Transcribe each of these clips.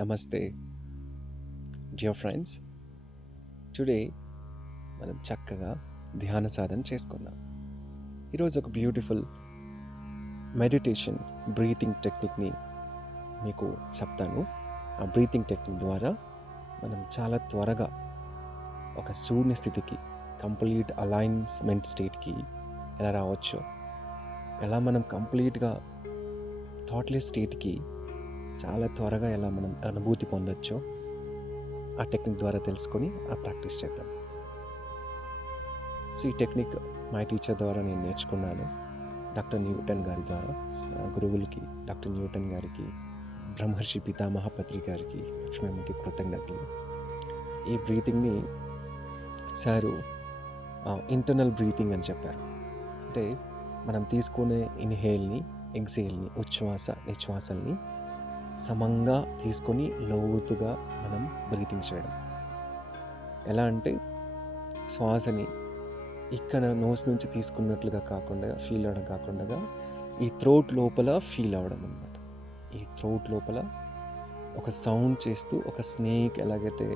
నమస్తే dear friends. Today మనం చక్కగా ధ్యాన సాధన చేసుకుందాం. ఈరోజు ఒక బ్యూటిఫుల్ మెడిటేషన్ బ్రీతింగ్ టెక్నిక్ని మీకు చెప్తాను. ఆ బ్రీతింగ్ టెక్నిక్ ద్వారా మనం చాలా త్వరగా ఒక శూన్య స్థితికి, కంప్లీట్ అలైన్మెంట్ స్టేట్కి ఎలా రావచ్చో, ఎలా మనం కంప్లీట్గా థాట్లెస్ స్టేట్కి చాలా త్వరగా ఎలా మనం అనుభూతి పొందొచ్చో ఆ టెక్నిక్ ద్వారా తెలుసుకొని ఆ ప్రాక్టీస్ చేద్దాం. సో ఈ టెక్నిక్ మా టీచర్ ద్వారా నేను నేర్చుకున్నాను, డాక్టర్ న్యూటన్ గారి ద్వారా. నా గురువులకి డాక్టర్ న్యూటన్ గారికి, బ్రహ్మర్షి పితామహపత్రి గారికి, లక్ష్మీమ్మకి కృతజ్ఞతలు. ఈ బ్రీతింగ్ని సారు ఇంటర్నల్ బ్రీతింగ్ అని చెప్పారు. అంటే మనం తీసుకునే ఇన్హేల్ని, ఎగ్జేల్ని, ఉచ్ఛ్వాస నిశ్వాసల్ని సమంగా తీసుకొని లోతుగా మనం బ్రీతింగ్ చేయడం. ఎలా అంటే శ్వాసని ఇక్కడ నోస్ నుంచి తీసుకున్నట్లుగా కాకుండా, ఫీల్ అవ్వడం కాకుండా ఈ థ్రోట్ లోపల ఫీల్ అవ్వడం అన్నమాట. ఈ థ్రోట్ లోపల ఒక సౌండ్ చేస్తూ, ఒక స్నేక్ ఎలాగైతే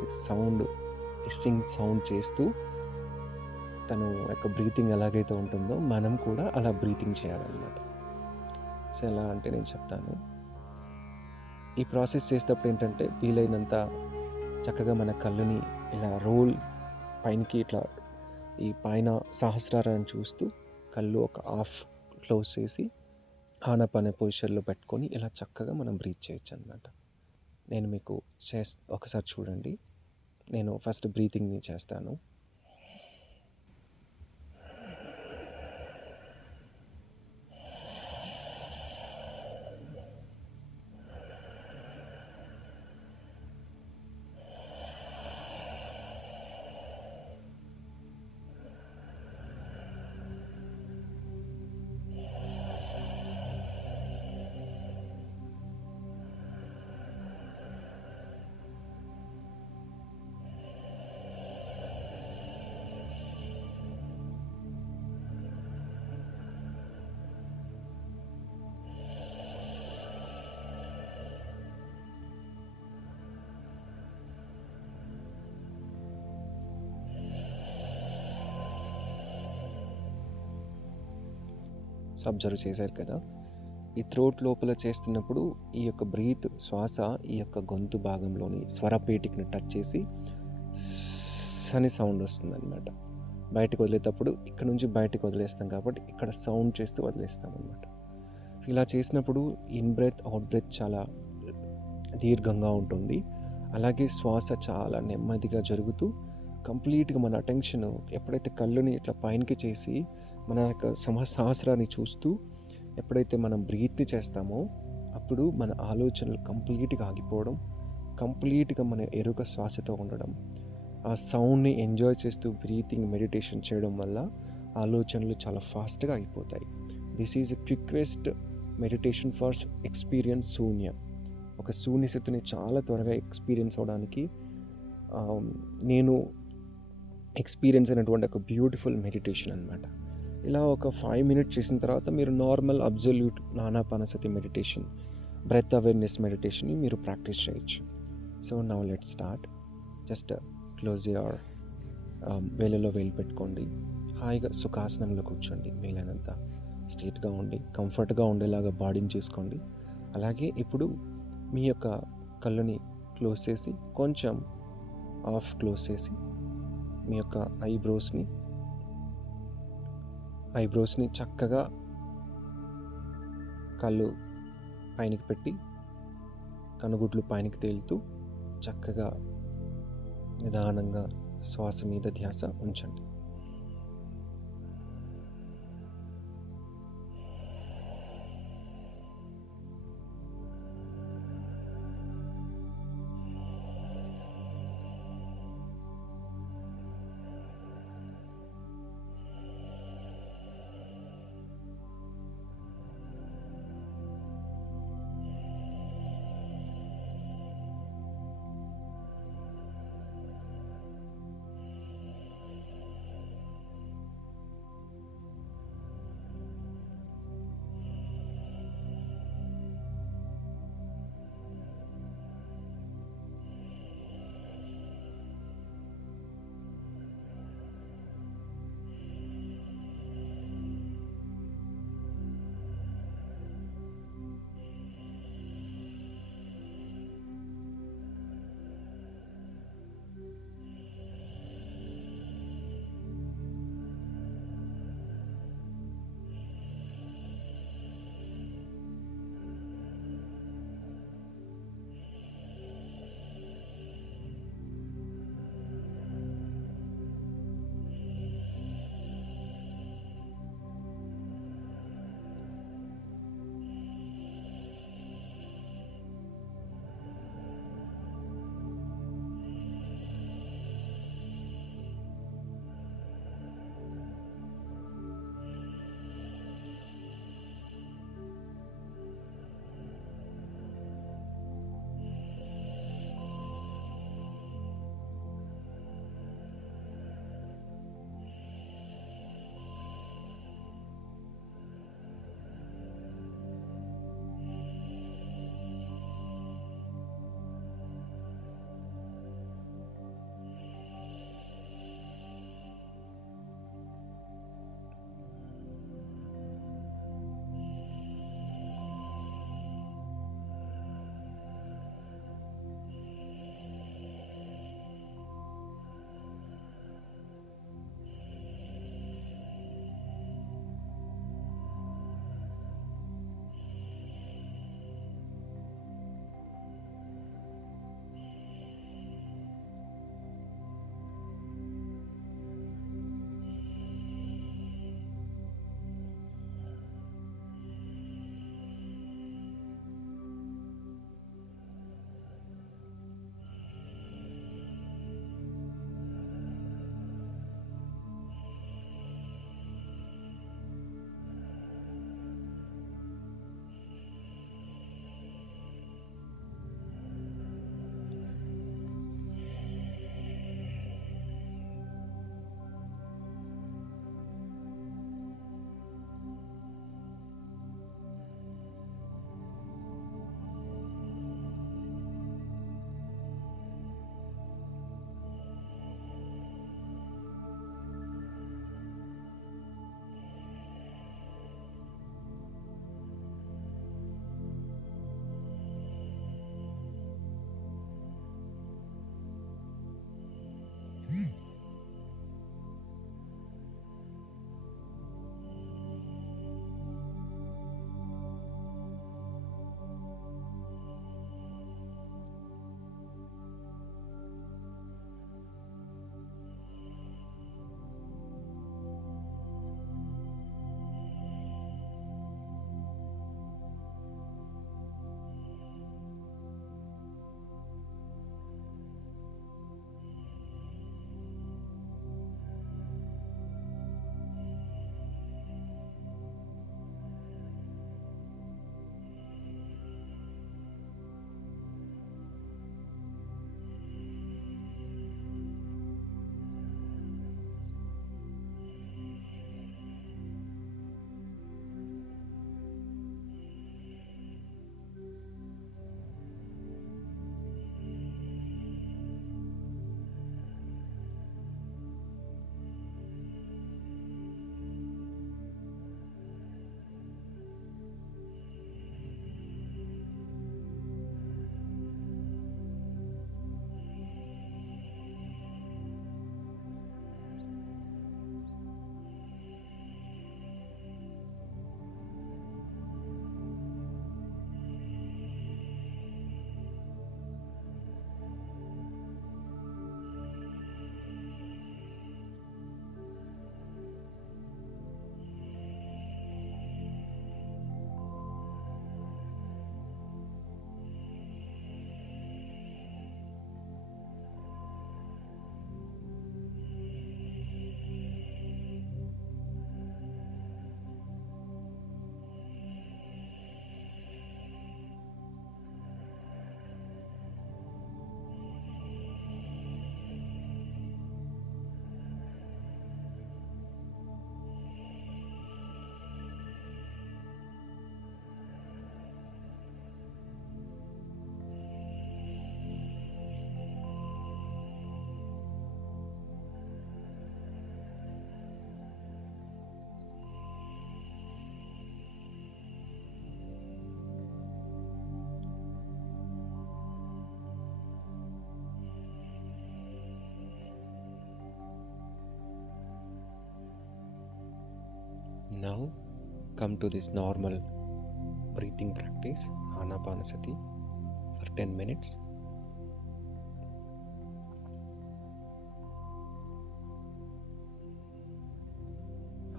హిస్సింగ్ సౌండ్ చేస్తూ తను యొక్క బ్రీతింగ్ ఎలాగైతే ఉంటుందో మనం కూడా అలా బ్రీతింగ్ చేయాలన్నమాట. సో ఎలా అంటే నేను చెప్తాను. ఈ ప్రాసెస్ చేసేటప్పుడు ఏంటంటే వీలైనంత చక్కగా మన కళ్ళుని ఇలా రోల్ పైనకి ఇట్లా ఈ పైన సహస్రారాన్ని చూస్తూ కళ్ళు ఒక హాఫ్ క్లోజ్ చేసి ఆనపాన పొజిషన్లో పెట్టుకొని ఇలా చక్కగా మనం బ్రీత్ చేయొచ్చు అనమాట. నేను మీకు ఒకసారి చూడండి. నేను ఫస్ట్ బ్రీతింగ్ని చేస్తాను. సో అబ్జర్వ్ చేశారు కదా, ఈ థ్రోట్ లోపల చేస్తున్నప్పుడు ఈ యొక్క బ్రీత్ శ్వాస ఈ యొక్క గొంతు భాగంలోని స్వరపేటికను టచ్ చేసి అని సౌండ్ వస్తుంది అనమాట. బయటకు వదిలేటప్పుడు ఇక్కడ నుంచి బయటకు వదిలేస్తాం కాబట్టి ఇక్కడ సౌండ్ చేస్తూ వదిలేస్తాం అనమాట. సో ఇలా చేసినప్పుడు ఇన్ బ్రెత్ అవుట్ బ్రెత్ చాలా దీర్ఘంగా ఉంటుంది. అలాగే శ్వాస చాలా నెమ్మదిగా జరుగుతూ కంప్లీట్గా మన అటెన్షన్ ఎప్పుడైతే కళ్ళుని ఇట్లా పైనకి చేసి మన యొక్క సహస్రాన్ని చూస్తూ ఎప్పుడైతే మనం బ్రీత్ని చేస్తామో అప్పుడు మన ఆలోచనలు కంప్లీట్గా ఆగిపోవడం, కంప్లీట్గా మన ఎరుక శ్వాసతో ఉండడం, ఆ సౌండ్ని ఎంజాయ్ చేస్తూ బ్రీతింగ్ మెడిటేషన్ చేయడం వల్ల ఆలోచనలు చాలా ఫాస్ట్గా అయిపోతాయి. This is a quickest meditation for experience శూన్య. ఒక శూన్య స్థితిని చాలా త్వరగా ఎక్స్పీరియన్స్ అవడానికి నేను ఎక్స్పీరియన్స్ అయినటువంటి ఒక బ్యూటిఫుల్ మెడిటేషన్ అనమాట. ఇలా ఒక 5 minutes చేసిన తర్వాత మీరు normal absolute Anapanasati meditation, breath awareness మెడిటేషన్ని మీరు ప్రాక్టీస్ చేయొచ్చు. So now let start. Just close your వేళ్ళలో వేలు పెట్టుకోండి. హాయిగా సుఖాసనంలో కూర్చోండి. వీలైనంత స్ట్రైట్గా ఉండి కంఫర్ట్గా ఉండేలాగా బాడీని చూసుకోండి. అలాగే ఇప్పుడు మీ యొక్క కళ్ళుని క్లోజ్ చేసి కొంచెం హాఫ్ క్లోజ్ చేసి మీ యొక్క ఐబ్రోస్ని చక్కగా కళ్ళు పైనకి పెట్టి కనుగుడ్లు పైనకి తేలుతూ చక్కగా నిదానంగా శ్వాస మీద ధ్యాస ఉంచండి. Now come to this normal breathing practice, Anapanasati, for 10 minutes.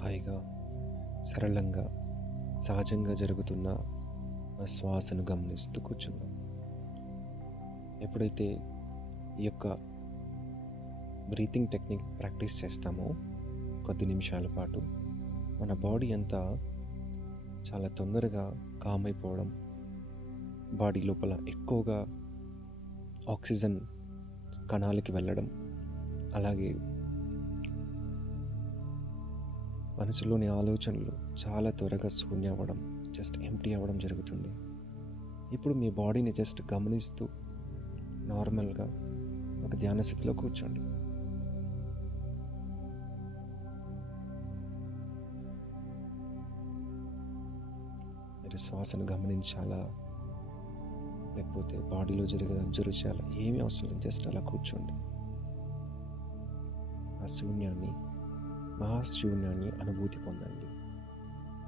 హాయిగా, సరళంగా, సహజంగా జరుగుతున్న ఆ శ్వాసను గమనిస్తూ కూర్చుందాం. ఎప్పుడైతే ఈ యొక్క బ్రీతింగ్ టెక్నిక్ ప్రాక్టీస్ చేస్తామో కొద్ది నిమిషాల పాటు మన బాడీ అంతా చాలా తొందరగా కామ్ అయిపోవడం, బాడీ లోపల ఎక్కువగా ఆక్సిజన్ కణాలకి వెళ్ళడం, అలాగే మనసులోని ఆలోచనలు చాలా త్వరగా శూన్యం అవ్వడం, జస్ట్ ఎంప్టీ అవ్వడం జరుగుతుంది. ఇప్పుడు మీ బాడీని జస్ట్ గమనిస్తూ నార్మల్గా ఒక ధ్యాన స్థితిలో కూర్చోండి. మీరు శ్వాసను గమనించాలా, లేకపోతే బాడీలో జరిగేది అబ్జర్వ్ చేయాలా, ఏమీ అవసరం లేదు. జస్ట్ అలా కూర్చోండి. ఆ శూన్యాన్ని, మహాశూన్యాన్ని అనుభూతి పొందండి.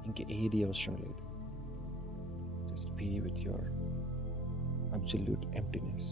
ఇంక ఏది అవసరం లేదు. Just be with your absolute emptiness.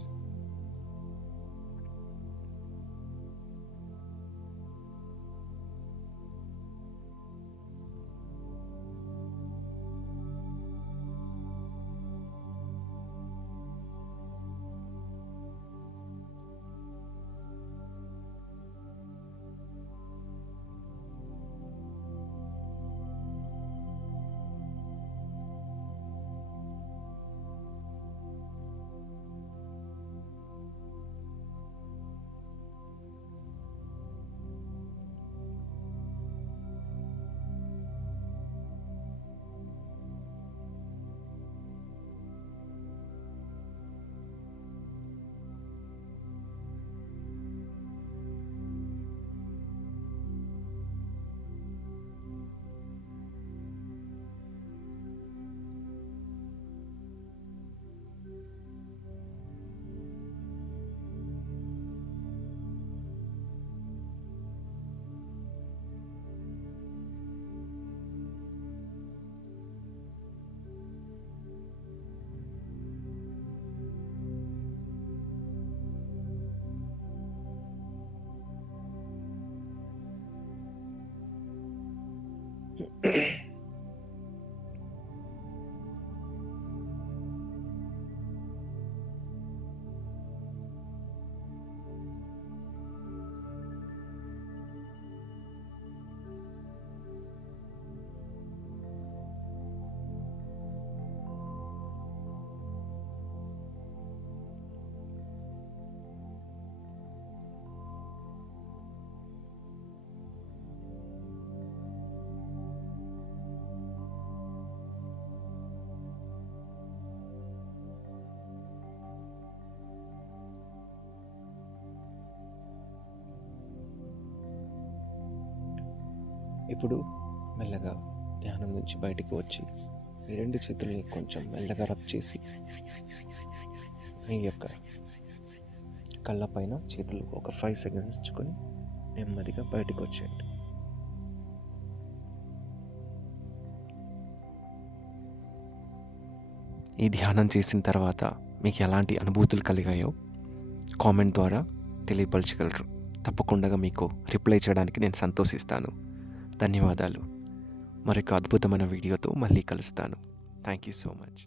ఇప్పుడు మెల్లగా ధ్యానం నుంచి బయటికి వచ్చి మీ రెండు చేతుల్ని కొంచెం మెల్లగా రబ్ చేసి మీ యొక్క కళ్ళపైన చేతులు ఒక 5 సెకండ్స్ ఉంచుకొని నెమ్మదిగా బయటికి వచ్చేయండి. ఈ ధ్యానం చేసిన తర్వాత మీకు ఎలాంటి అనుభూతులు కలిగాయో కామెంట్ ద్వారా తెలియపరచగలరు. తప్పకుండా మీకు రిప్లై చేయడానికి నేను సంతోషిస్తాను. ధన్యవాదాలు. మరొక అద్భుతమైన వీడియోతో మళ్ళీ కలుస్తాను. Thank you so much.